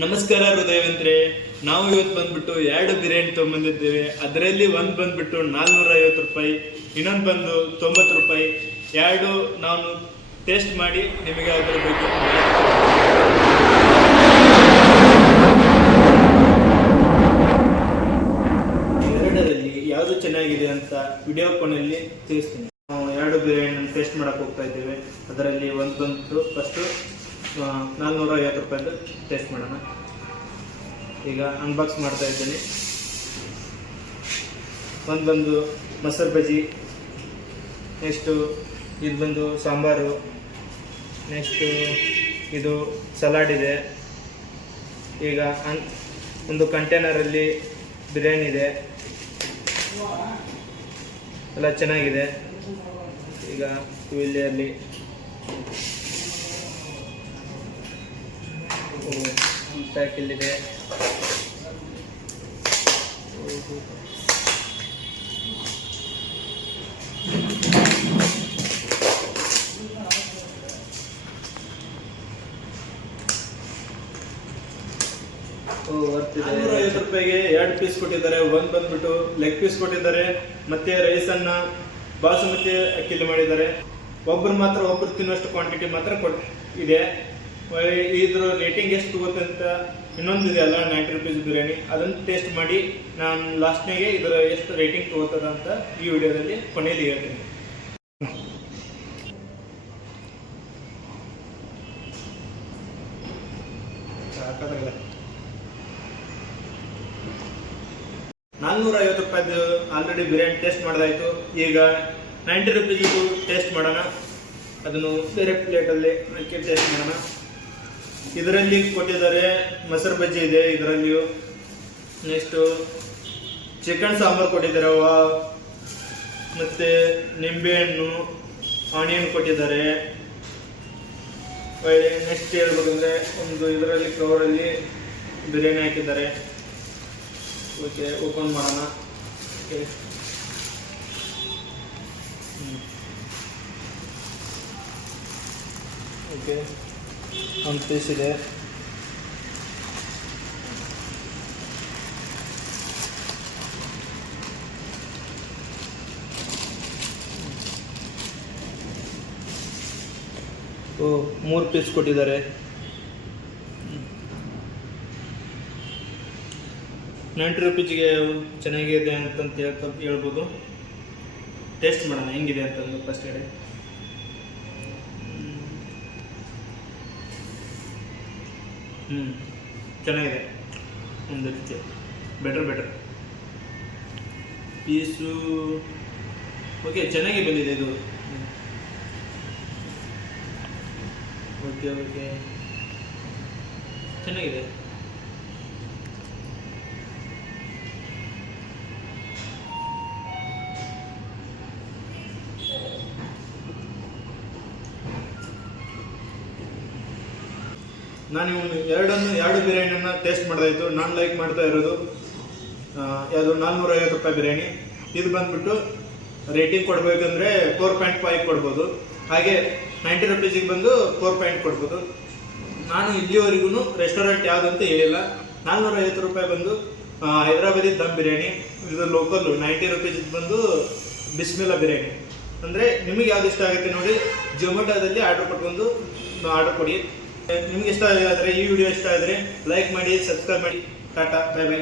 ನಮಸ್ಕಾರ ಹೃದಯವಂತ್ರೆ. ನಾವು ಇವತ್ತು ಬಂದ್ಬಿಟ್ಟು ಎರಡು ಬಿರಿಯಾನಿ ತೊಗೊಂಬಂದಿದ್ದೇವೆ ಅದರಲ್ಲಿ ಒಂದು ಬಂದ್ಬಿಟ್ಟು ನಾಲ್ನೂರ ಐವತ್ತು ರೂಪಾಯಿ, ಇನ್ನೊಂದು ಬಂದು ತೊಂಬತ್ತು ರೂಪಾಯಿ. ಎರಡು ನಾನು ಟೇಸ್ಟ್ ಮಾಡಿ ನಿಮಗೆ ಅದರ ಬಗ್ಗೆ. ಎರಡರಲ್ಲಿ ಯಾವುದು ಚೆನ್ನಾಗಿದೆ ಅಂತ ವಿಡಿಯೋ ಕೋಣಲ್ಲಿ ತಿಳಿಸ್ತೀನಿ. ನಾವು ಎರಡು ಬಿರಿಯಾನಿ ಟೇಸ್ಟ್ ಮಾಡಕ್ಕೆ ಹೋಗ್ತಾ ಇದ್ದೇವೆ. ಅದರಲ್ಲಿ ಒಂದು ಬಂದು ಫಸ್ಟು ನಾಲ್ನೂರ ಐವತ್ತು ರೂಪಾಯಿದು ಟೇಸ್ಟ್ ಮಾಡೋಣ. ಈಗ ಅನ್ಬಾಕ್ಸ್ ಮಾಡ್ತಾ ಇದ್ದೀನಿ. ಒಂದು ಬಂದು ಮೊಸರು ಬಜ್ಜಿ ನೆಕ್ಸ್ಟು ಇದು ಬಂದು ಸಾಂಬಾರು ನೆಕ್ಸ್ಟು ಇದು ಸಲಾಡ್ ಇದೆ. ಈಗ ಅನ್, ಒಂದು ಕಂಟೈನರಲ್ಲಿ ಬಿರಿಯಾನಿ ಇದೆ. ಎಲ್ಲ ಚೆನ್ನಾಗಿದೆ. ಈಗ ಇಲ್ಲಿ ಅಲ್ಲಿ ಪ್ಯಾಕ್ ಇಲ್ಲಿದೆ ನಾನ್ನೂರ ಐವತ್ತು ರೂಪಾಯಿಗೆ ಎರಡು ಪೀಸ್ ಕೊಟ್ಟಿದ್ದಾರೆ. ಒಂದು ಬಂದ್ಬಿಟ್ಟು ಲೆಗ್ ಪೀಸ್ ಕೊಟ್ಟಿದ್ದಾರೆ. ಮತ್ತೆ ರೈಸ್ ಅನ್ನ ಬಾಸುಮತಿ ಅಕ್ಕಿಲಿ ಮಾಡಿದ್ದಾರೆ. ಒಬ್ರು ಮಾತ್ರ, ಒಬ್ರು ತಿನ್ನುವಷ್ಟು ಕ್ವಾಂಟಿಟಿ ಮಾತ್ರ ಕೊಟ್ಟು ಇದೆ. ಇದ್ರ ರೇಟಿಂಗ್ ಎಷ್ಟು ತಗೋತೆ ಅಂತ ಇನ್ನೊಂದು ಇದೆ ಅಲ್ಲ ನೈಂಟಿ ರುಪೀಸ್ ಬಿರಿಯಾನಿ. ಅದನ್ನು ಟೇಸ್ಟ್ ಮಾಡಿ ನಾನು ಲಾಸ್ಟ್ನಾಗೆ ಇದರ ಎಷ್ಟು ರೇಟಿಂಗ್ ತಗೋತದ ಅಂತ ಈ ವಿಡಿಯೋದಲ್ಲಿ ಕೊನೆಯಲ್ಲಿ ಹೇಳ್ತೀನಿ. ನಾನ್ನೂರ ಐವತ್ತು ರೂಪಾಯಿದು ಆಲ್ರೆಡಿ ಬಿರಿಯಾನಿ ಟೇಸ್ಟ್ ಮಾಡಿದಾಯ್ತು. ಈಗ ನೈಂಟಿ ರುಪೀಸಿದು ಟೇಸ್ಟ್ ಮಾಡೋಣ. ಅದನ್ನು ಬೇರೆ ಪ್ಲೇಟಲ್ಲಿ ಹಾಕಿ ಟೇಸ್ಟ್ ಮಾಡೋಣ. ಇದರಲ್ಲಿ ಕೊಟ್ಟಿದ್ದಾರೆ ಮೊಸರು ಬಜ್ಜಿ ಇದೆ ಇದರಲ್ಲಿಯೂ. ನೆಕ್ಸ್ಟು ಚಿಕನ್ ಸಾಂಬಾರು ಕೊಟ್ಟಿದ್ದಾರೆ ವಾ ಮತ್ತು ನಿಂಬೆಹಣ್ಣು ಆನಿಯನ್ ಕೊಟ್ಟಿದ್ದಾರೆ. ಒಳ್ಳೆ ನೆಕ್ಸ್ಟ್ ಹೇಳ್ಬೇಕಂದ್ರೆ ಒಂದು ಇದರಲ್ಲಿ ಕವರಲ್ಲಿ ಬಿರಿಯಾನಿ ಹಾಕಿದ್ದಾರೆ. ಓಕೆ ಓಪನ್ ಮಾಡೋಣ. ಓಕೆ ಓಕೆ ಒಂದು ಪೀಸ್ ಇದೆ ಓ, ಮೂರು ಪೀಸ್ ಕೊಟ್ಟಿದ್ದಾರೆ. ನೈಂಟಿ ರುಪೀಸ್ಗೆ ಚೆನ್ನಾಗಿದೆ ಅಂತಂತ ಹೇಳ್ಬೋದು. ಟೇಸ್ಟ್ ಮಾಡೋಣ, ಹೆಂಗಿದೆ ಅಂತಂದು ಫಸ್ಟ್ ಹೇಳಿ. ಹ್ಞೂ ಚೆನ್ನಾಗಿದೆ. ಒಂದು ರೀತಿ. ಬೆಟರ್ ಬೆಟರ್ ಪೀಸು ಓಕೆ ಚೆನ್ನಾಗಿ ಬಂದಿದೆ ಇದು. ಓಕೆ ಓಕೆ ಚೆನ್ನಾಗಿದೆ. ನಾನು ಇವನು ಎರಡನ್ನು, ಎರಡು ಬಿರಿಯಾನಿಯನ್ನ ಟೇಸ್ಟ್ ಮಾಡ್ದಾಯಿತು. ನಾನು ಲೈಕ್ ಮಾಡ್ತಾ ಇರೋದು ಯಾವುದು ನಾನ್ನೂರ ಐವತ್ತು ರೂಪಾಯಿ ಬಿರಿಯಾನಿ. ಇದು ಬಂದ್ಬಿಟ್ಟು ರೇಟಿಂಗ್ ಕೊಡಬೇಕಂದ್ರೆ ಫೋರ್ ಪಾಯಿಂಟ್ ಫೈವ್ ಕೊಡ್ಬೋದು. ಹಾಗೆ ನೈಂಟಿ ರುಪೀಸಿಗೆ ಬಂದು ಫೋರ್ ಪಾಯಿಂಟ್ ಕೊಡ್ಬೋದು. ನಾನು ಇಲ್ಲಿವರೆಗೂ ರೆಸ್ಟೋರೆಂಟ್ ಯಾವುದಂತ ಹೇಳಿಲ್ಲ. ನಾನ್ನೂರ ಐವತ್ತು ರೂಪಾಯಿ ಬಂದು ಹೈದರಾಬಾದಿ ದಮ್ ಬಿರಿಯಾನಿ. ಇದು ಲೋಕಲ್ಲು ನೈಂಟಿ ರುಪೀಸಿಗೆ ಬಂದು ಬಿಸ್ಮಿಲ್ಲಾ ಬಿರಿಯಾನಿ. ಅಂದರೆ ನಿಮಗೆ ಯಾವ್ದು ಇಷ್ಟ ಆಗುತ್ತೆ ನೋಡಿ ಜೊಮ್ಯಾಟೋದಲ್ಲಿ ಆರ್ಡರ್ ಕೊಟ್ಕೊಂಡು ಆರ್ಡರ್ ಕೊಡಿ. ನಿಮ್ಗೆ ಇಷ್ಟ ಆದರೆ ಈ ವಿಡಿಯೋ ಇಷ್ಟ ಆದರೆ ಲೈಕ್ ಮಾಡಿ ಸಬ್ಸ್ಕ್ರೈಬ್ ಮಾಡಿ. Tata bye bye